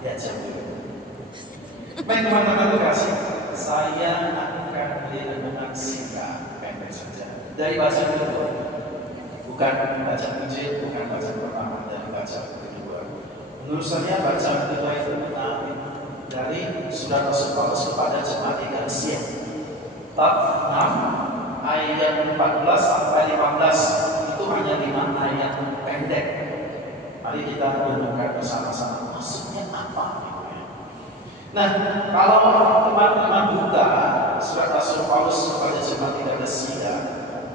diajak dulu. Baik teman-teman terkasih, saya akan dengan singkat pendek saja dari bacaan kedua, bukan bacaan Injil, bukan bacaan pertama, dari bacaan kedua. Menurut saya bacaan kedua itu menarik dari surat Rasul Paulus kepada jemaat di Galatia, bab 6 ayat 14 sampai 15. Itu hanya 5 ayat pendek. Mari kita renungkan bersama-sama maksudnya apa. Nah, kalau teman-teman buka surat Rasul Paulus kepada jemaat di Galatia,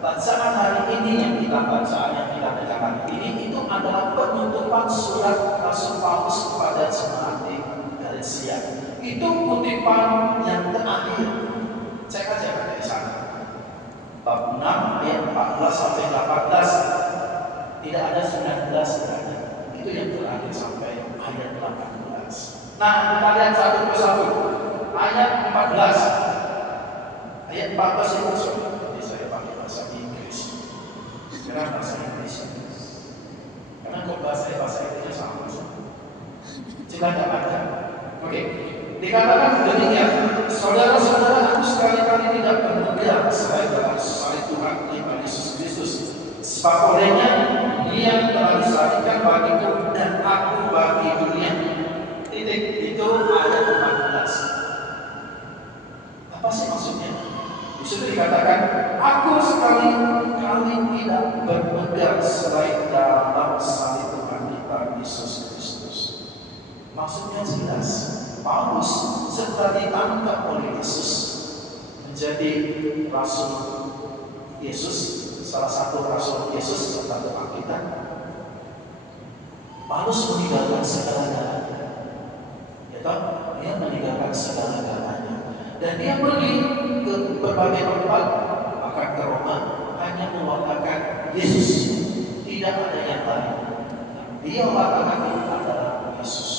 bacaan hari ini yang kita baca, yang kita dengarkan ini itu adalah penutupan surat Rasul Paulus kepada jemaat di Galatia. Itu kutipan yang terakhir. Cek aja dari sana. Bab 6 ayat 14 sampai 18. Tidak ada 19 berada. Itu yang terakhir sampai ayat 18. Nah, kita lihat satu persatu. Ayat 14. Ayat 14 itu sorry, saya pakai bahasa Inggris. Sekarang bahasa Inggris. Karena kok bahasa Inggrisnya sama. Coba tidak baca. Oke. Dikatakan demikian, saudara-saudara, aku sekali-kali tidak bermegah selain dalam salib Tuhan Yesus Kristus. Sebab olehnya Dia telah disalibkan bagiku dan aku bagi dunia. Titik. Itu ayat 14. Apa sih maksudnya? Di situ dikatakan, aku sekali-kali tidak bermegah selain dalam salib Tuhan kita Yesus Kristus. Maksudnya jelas. Paulus setelah ditangkap oleh Yesus menjadi rasul Yesus, salah satu rasul Yesus serta kebangkitan. Paulus meninggalkan segala-galanya, ya kan? Dia meninggalkan segala-galanya, dan dia pergi ke berbagai tempat, bahkan ke Roma, hanya mewartakan Yesus. Tidak ada yang lain. Dia wartakan itu adalah Yesus.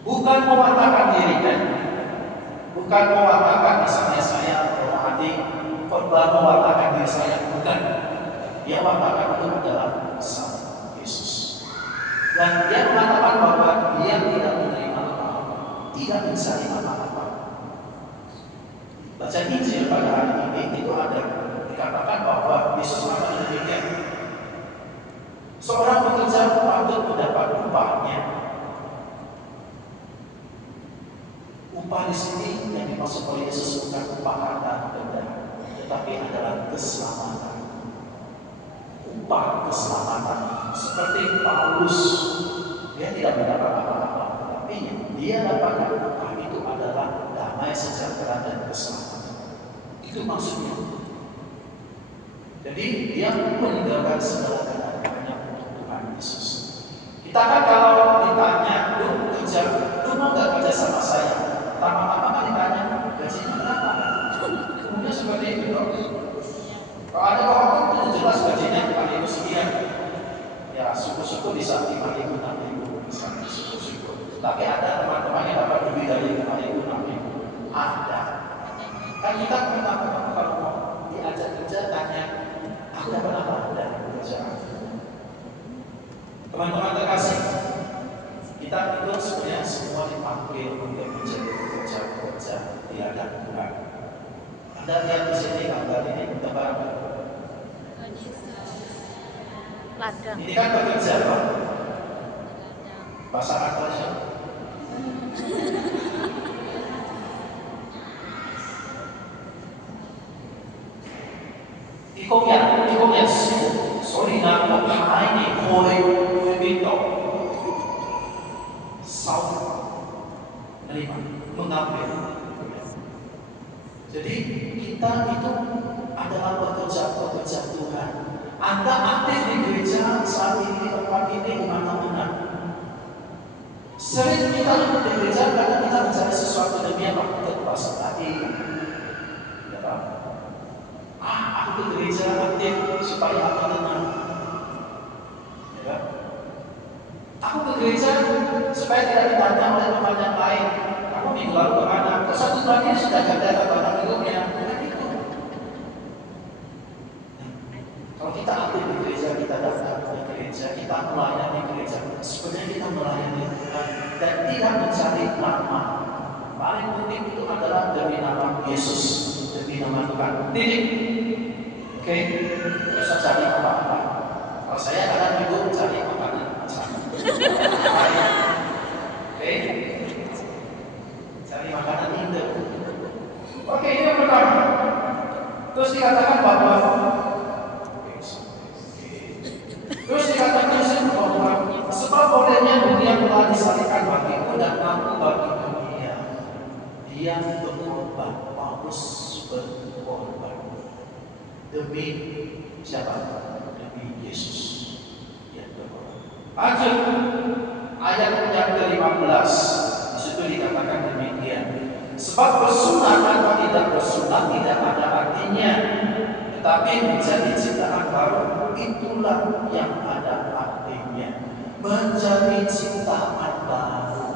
Bukan mewatakan dirinya, bukan mewatakan misalnya saya rohani, khotbah mewatakan diri saya, bukan. Dia watakan itu adalah Sang Yesus. Dan dia mengatakan bahwa dia tidak menerima apa-apa, tidak mencari apa-apa. Baca Injil pada hari ini itu ada dikatakan bahwa Yesus mengatakan demikian. Seorang pekerja patut mendapat upahnya. Upah di sini yang dimaksud oleh Yesus bukan upah harta benda, tetapi adalah keselamatan. Upah keselamatan. Seperti Paulus, dia tidak mendapat apa-apa, tetapi dia dapatkan upah itu adalah damai, sejahtera, dan keselamatan. Itu maksudnya. Jadi dia meninggalkan segala-galanya hanya untuk Tuhan Yesus. Kita kan kalau ditanya, lu kerja, lu mau nggak kerja sama saya? Pertama-tama kan ditanya, gajinya berapa? Kemudian seperti itu loh. Kalau ada orang itu jelas gajinya paling sekian. Ya syukur-syukur bisa 5.000, 6.000 misalnya, syukur-syukur. Tapi ada teman-teman yang dapat lebih dari 5.000, 6.000. Ada. Kan kita teman-teman kalau mau diajak kerja tanya, aku dapat apa dari pekerjaan? Teman-teman terkasih, kita itu sebenarnya semua dipanggil untuk menjadi pekerja-pekerja di hadapan Tuhan. Anda lihat di sini gambar ini gambar apa? Ladang. Ini kan pekerja, Pak. Bahasa Indonesia. 이공약 소리 나고 하나님의 호의도 싸움 menerima mengambil. Jadi kita itu adalah pekerja-pekerja Tuhan. Anda aktif di gereja saat ini, di tempat ini, di mana-mana. Sering kita ikut di gereja karena kita mencari sesuatu demi apa? Kepuasan hati. Ya kan? Aku ke gereja aktif supaya aku tenang. Ya kan? Aku ke gereja supaya tidak ditanya oleh teman yang lain. Kamu minggu lalu kemana? Kok satu bulan ini sudah gak ada kabar hidupnya? Bukan itu. Kalau kita aktif di gereja, kita datang ke gereja, kita mulai pelayan di gereja. Sebenarnya kita melayani Tuhan dan tidak mencari nama. Paling penting itu adalah demi nama Yesus, demi nama Tuhan. Titik. Oke, tidak usah cari apa-apa. Kalau saya kadang ibu cari makanan. Oke, cari makanan itu. Oke, ini yang pertama. Terus dikatakan bahwa sebab olehnya dunia telah disalibkan bagiku dan aku bagi dunia. Dia berkorban, Paulus berkorban demi siapa? Demi Yesus. Dia berkorban. Lanjut ayat yang ke-15. Di situ dikatakan demikian. Sebab bersunat atau tidak bersunat tidak ada artinya, tetapi menjadi ciptaan baru itulah yang ada artinya. Menjadi ciptaan baru.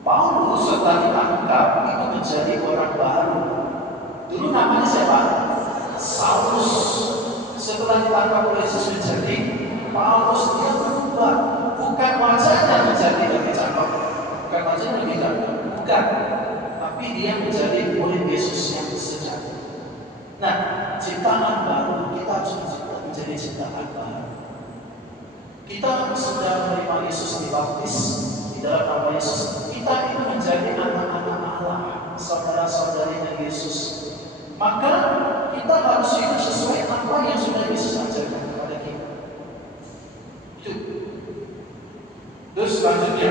Paulus setelah ditangkap itu menjadi orang baru. Dulu namanya siapa? Saulus. Setelah ditangkap oleh Yesus menjadi Paulus, dia berubah. Bukan wajahnya menjadi lebih cakep, bukan wajahnya lebih ganteng, bukan. Tapi dia menjadi oleh Yesus yang sejati. Nah, ciptaan baru, kita harus menjadi ciptaan baru. Kita sudah menerima Yesus dibaptis di dalam nama Yesus. Kita itu menjadi anak-anak Allah, saudara-saudarinya Yesus. Maka kita harus hidup sesuai apa yang sudah Yesus ajarkan kepada kita. Itu. Terus selanjutnya,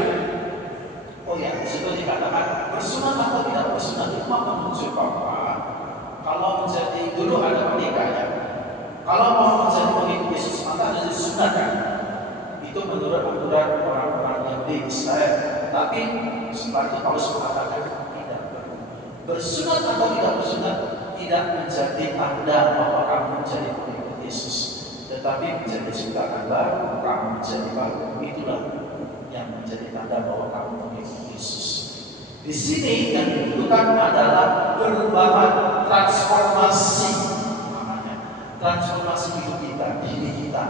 oh ya, disitu dikatakan bersunat atau tidak bersunat itu menunjuk bahwa kalau menjadi dulu ada pernikahannya. Kalau mau menjadi pengikut Yesus maka harus disunatkan. Itu menurut aturan orang-orang yang di Israel. Tapi setelah itu Paulus mengatakan tidak perlu. Bersunat atau tidak bersunat tidak menjadi tanda bahwa kamu menjadi pengikut Yesus, tetapi menjadi ciptaan baru, kamu menjadi baru. Itulah yang menjadi tanda bahwa kamu mengikut Yesus. Di sini yang dibutuhkan adalah perubahan, transformasi, namanya transformasi hidup kita, diri kita.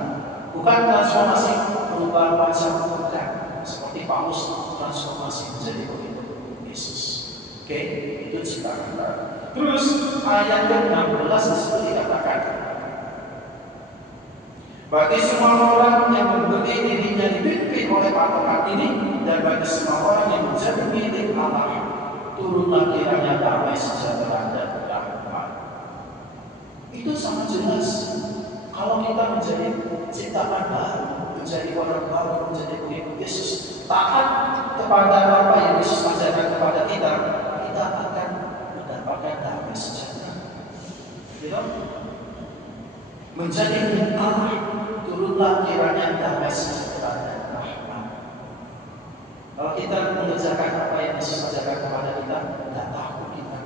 Bukan transformasi perubahan wajah, bukan. Seperti Paulus transformasi menjadi pengikut Yesus. Oke, itu ciptaan baru. Terus ayat ke-16 disitu dikatakan, bagi semua orang yang memberi dirinya dipimpin oleh patokan ini, dan bagi semua orang yang menjadi milik Allah, turunlah kiranya damai sejahtera dan rahmat. Itu sangat jelas. Kalau kita menjadi ciptaan baru, menjadi orang baru, menjadi pengikut Yesus, taat kepada apa yang Yesus ajarkan kepada kita, kita akan mendapatkan damai sejahtera. Gitu? Menjadi milik Allah, turunlah kiranya damai sejahtera dan rahmat. Kalau kita mengerjakan apa yang Yesus ajarkan kepada kita, tidak takut kita.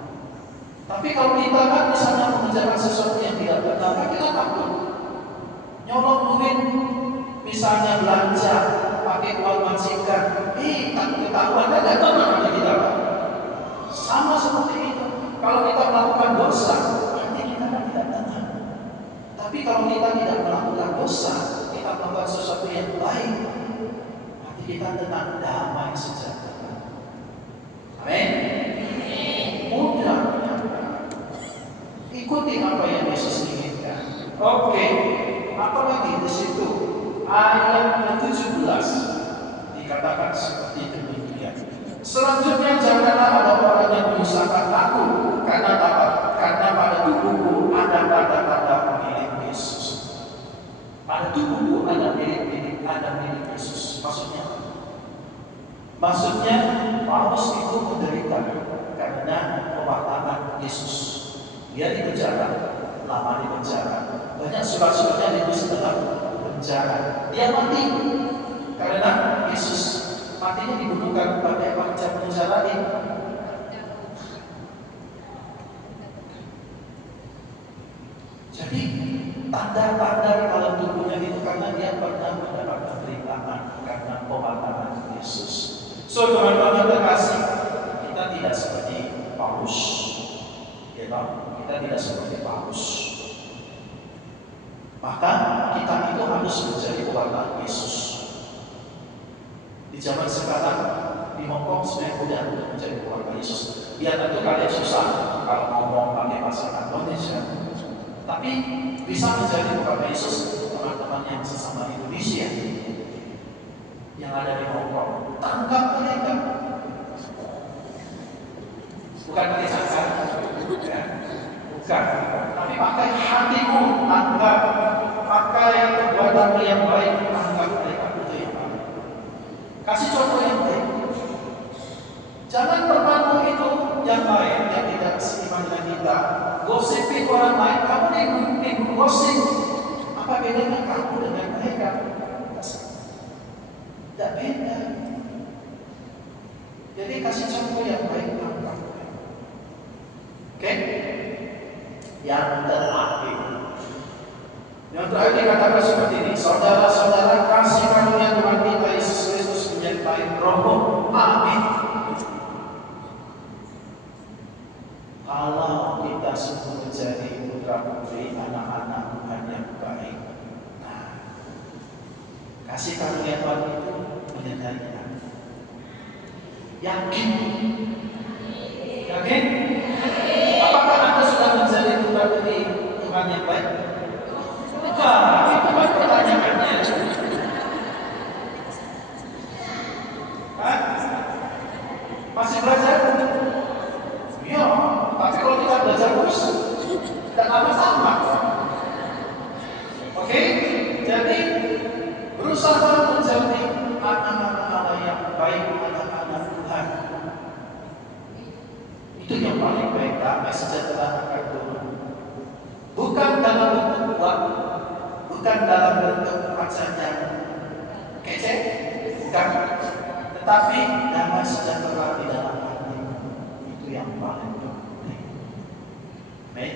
Tapi kalau kita kan misalnya mengerjakan sesuatu yang tidak benar, kita takut. Nyolong duit, misalnya belanja, pakai uang majikan, takut ketahuan, tidak tahu nanti kita. Sama seperti itu. Kalau kita melakukan dosa, nanti kita kan tidak tenang. Tapi kalau kita tidak melakukan dosa, kita melakukan sesuatu yang baik, nanti kita tenang, damai sejahtera. Amin. Mudah. Ikuti apa yang Yesus inginkan. Oke. Apalagi di situ ayat ke-17 dikatakan seperti demikian. Selanjutnya janganlah ada orang yang menyusahkan aku, karena pada tubuhku ada tanda-tanda milik Yesus. Pada tubuhku ada milik Yesus. Maksudnya Paulus itu menderita karena pewartaan Yesus. Dia di penjara, lama di penjara. Banyak surat-suratnya ditulis dalam penjara. Dia mati karena Yesus. Matinya dibunuhkan pada macam penjara ini. Jadi tanda-tanda di dalam tubuhnya itu karena dia pernah mendapat penderitaan karena pewartaan Yesus. So teman-teman terkasih, kita tidak seperti Paulus, ya toh? Kita tidak seperti Paulus. Maka kita itu harus menjadi pewartaan Yesus. zaman sekarang di Hong Kong sebenarnya mudah untuk menjadi keluarga Yesus. Ya tentu kalian susah kalau ngomong pakai bahasa Indonesia, tapi bisa menjadi keluarga Yesus teman-teman yang sesama Indonesia yang ada di Hong Kong. Tangkap mereka, bukan pakai cakar, ya. Bukan, tapi pakai hatimu, tangkap, pakai perbuatan yang baik, tangkap mereka. Itu yang baik. Kasih contoh yang baik. Jangan permanen itu yang lain yang tidak seiman dengan kita. Gosipin orang lain, kamu nih gosip. Apa bedanya kamu dengan mereka? Tidak beda. Jadi kasih contoh yang baik, tangkap. Oke? Yang terakhir. Yang terakhir dikatakan seperti ini. Saudara-saudara, kasih karunia Tuhan kita Yesus Kristus menyertai rohmu. Amin. Kalau kita semua menjadi putra putri anak-anak Tuhan yang baik, nah, kasih karunia Tuhan itu menyertai kita. Yakin? Yakin? Apakah Anda sudah menjadi putra putri Tuhan yang baik? Bukan, itu kan pertanyaannya. Masih belajar? Iya, tapi kalau kita belajar terus, tidak akan sama. Oke? Jadi berusaha menjadi anak-anak Allah yang baik, anak-anak Tuhan. Itu yang paling baik, damai sejahtera akan turun. Bukan dalam bentuk uang, bukan dalam bentuk pacarnya kece, bukan, tetapi damai sejahtera di dalam hati. Itu yang paling penting. Amin.